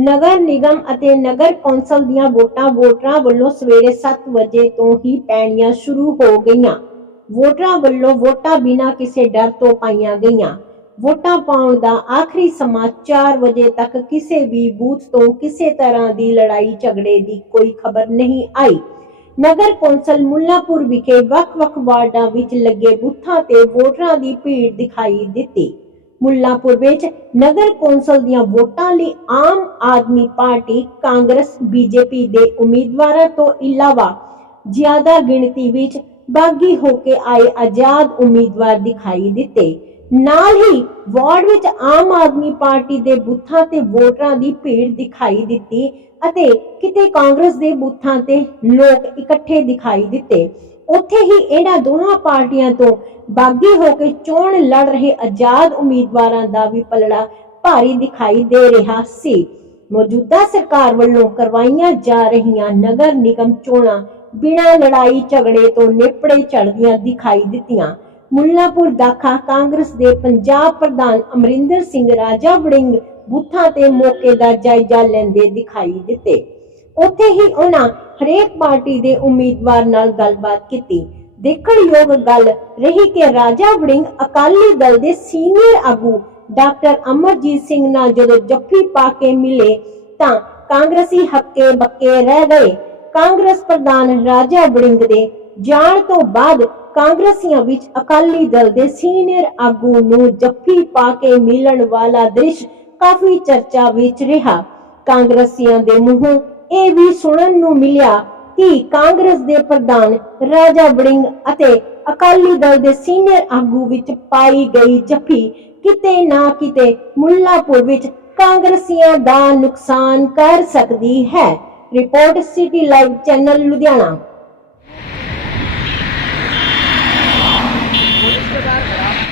ਨਗਰ ਨਿਗਮ ਅਤੇ ਨਗਰ ਕੌਂਸਲ ਦੀਆਂ ਵੋਟਾਂ ਵੋਟਰਾਂ ਵੱਲੋਂ ਸਵੇਰੇ 7 ਵਜੇ ਤੋਂ ਹੀ ਪੈਣੀਆਂ ਸ਼ੁਰੂ ਹੋ ਗਈਆਂ। ਵੋਟਰਾਂ ਵੱਲੋਂ ਵੋਟਾਂ ਬਿਨਾਂ ਕਿਸੇ ਡਰ ਤੋਂ ਪਾਈਆਂ ਗਈਆਂ। ਵੋਟਾਂ ਪਾਉਣ ਦਾ ਆਖਰੀ ਸਮਾਂ 4 ਵਜੇ ਤੱਕ ਕਿਸੇ ਵੀ ਬੂਥ ਤੋਂ ਕਿਸੇ ਤਰ੍ਹਾਂ ਦੀ ਲੜਾਈ ਝਗੜੇ ਦੀ ਕੋਈ ਖਬਰ ਨਹੀਂ ਆਈ। ਨਗਰ ਕੌਂਸਲ ਮੁੱਲਾਪੁਰ ਵਿਖੇ ਵੱਖ-ਵੱਖ ਵਾਰਡਾਂ ਵਿੱਚ ਲੱਗੇ ਬੂਥਾਂ ਤੇ ਵੋਟਰਾਂ ਦੀ ਭੀੜ ਦਿਖਾਈ ਦਿੱਤੀ। ਮੁੱਲਾਪੁਰ ਵਿੱਚ ਨਗਰ ਕੌਂਸਲ ਦੀਆਂ ਵੋਟਾਂ ਲਈ ਆਮ ਆਦਮੀ ਪਾਰਟੀ ਕਾਂਗਰਸ, ਬੀਜੇਪੀ ਦੇ ਉਮੀਦਵਾਰਾਂ ਤੋਂ ਇਲਾਵਾ ਜ਼ਿਆਦਾ ਗਿਣਤੀ ਵਿੱਚ ਬਾਗੀ ਹੋ ਕੇ ਆਏ ਆਜ਼ਾਦ ਉਮੀਦਵਾਰ ਦਿਖਾਈ ਦਿੱਤੇ। ਨਾਲ ਹੀ ਵਾਰਡ ਵਿੱਚ ਆਮ ਆਦਮੀ ਪਾਰਟੀ ਦੇ ਬੂਥਾਂ ਤੇ ਵੋਟਰਾਂ ਦੀ ਭੀੜ ਦਿਖਾਈ ਦਿੱਤੀ ਅਤੇ ਕਿਤੇ ਕਾਂਗਰਸ ਦੇ ਬੂਥਾਂ ਤੇ ਲੋਕ ਇਕੱਠੇ ਦਿਖਾਈ ਦਿੱਤੇ। ਉੱਥੇ ਹੀ ਇਹਨਾਂ ਦੋਹਾਂ ਪਾਰਟੀਆਂ ਤੋਂ ਬਾਗੀ ਹੋ ਕੇ ਚੋਣ ਲੜ ਰਹੇ ਆਜ਼ਾਦ ਉਮੀਦਵਾਰਾਂ ਦਾ ਵੀ ਪਲੜਾ ਭਾਰੀ ਦਿਖਾਈ ਦੇ ਰਿਹਾ ਸੀ। ਮੌਜੂਦਾ ਸਰਕਾਰ ਵੱਲੋਂ ਕਰਵਾਈਆਂ ਜਾ ਰਹੀਆਂ ਨਗਰ ਨਿਗਮ ਚੋਣਾਂ ਬਿਨਾਂ ਲੜਾਈ ਝਗੜੇ ਤੋਂ ਨੇਪੜੇ ਚੜਦੀਆਂ ਦਿਖਾਈ ਦਿੱਤੀਆਂ। ਮੁੱਲਾਪੁਰ ਦਾਖਾ ਕਾਂਗਰਸ ਦੇ ਪੰਜਾਬ ਪ੍ਰਧਾਨ ਅਮਰਿੰਦਰ ਸਿੰਘ ਰਾਜਾ ਵੜਿੰਗ ਬੂਥਾਂ ਤੇ ਮੌਕੇ ਦਾ ਜਾਇਜ਼ਾ ਲੈਂਦੇ ਦਿਖਾਈ ਦਿੱਤੇ। ਉੱਥੇ ਹੀ ਉਹਨਾਂ ਹਰੇਕ ਪਾਰਟੀ ਦੇ ਉਮੀਦਵਾਰ ਨਾਲ ਗੱਲਬਾਤ ਕੀਤੀ। ਦੇਖਣਯੋਗ ਗੱਲ ਰਹੀ ਕਿ ਰਾਜਾ ਵੜਿੰਗ ਅਕਾਲੀ ਦਲ ਦੇ ਸੀਨੀਅਰ ਆਗੂ ਡਾਕਟਰ ਅਮਰਜੀਤ ਸਿੰਘ ਨਾਲ ਜਦੋਂ ਜੱਫੀ ਪਾ ਕੇ ਮਿਲੇ ਤਾਂ ਕਾਂਗਰਸੀ ਹੱਕੇ ਬੱਕੇ ਰਹਿ ਗਏ। ਕਾਂਗਰਸ ਪ੍ਰਧਾਨ ਰਾਜਾ ਵੜਿੰਗ ਦੇ ਜਾਣ ਤੋਂ ਬਾਅਦ ਕਾਂਗਰਸੀਆਂ ਵਿੱਚ ਅਕਾਲੀ ਦਲ ਦੇ ਸੀਨੀਅਰ ਆਗੂ ਨੂੰ ਜੱਫੀ ਪਾ ਕੇ ਮਿਲਣ ਵਾਲਾ ਦ੍ਰਿਸ਼ ਕਾਫੀ ਚਰਚਾ ਵਿੱਚ ਰਿਹਾ। ਕਾਂਗਰਸੀਆਂ ਦੇ ਮੂੰਹੋਂ ਇਹ ਵੀ ਸੁਣਨ ਨੂੰ ਮਿਲਿਆ ਕਿ ਕਾਂਗਰਸ ਦੇ ਪ੍ਰਧਾਨ ਰਾਜਾ ਵੜਿੰਗ ਅਤੇ ਅਕਾਲੀ ਦਲ ਦੇ ਸੀਨੀਅਰ ਆਗੂ ਵਿੱਚ ਪਾਈ ਗਈ ਜੱਫੀ ਕਿਤੇ ਨਾ ਕਿਤੇ ਮੁੱਲਾਪੁਰ ਵਿੱਚ ਕਾਂਗਰਸੀਆਂ ਦਾ ਨੁਕਸਾਨ ਕਰ ਸਕਦੀ ਹੈ। Report city live channel Ludhiana.